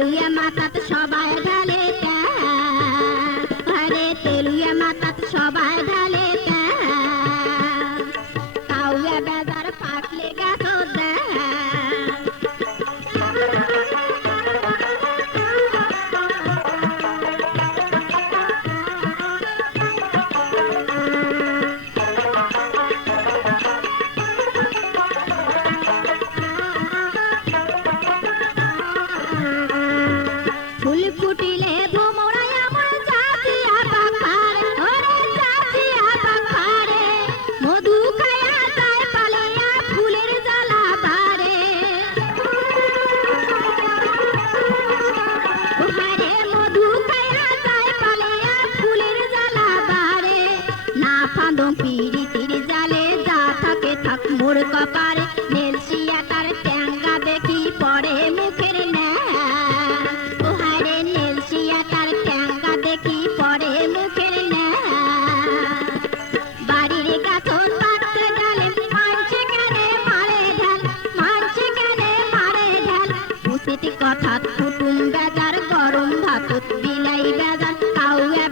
Hallelujah, my papa পুষিতি কথা কুটুম বেজার গরম ভাত বিলাই বেজার কাউয়া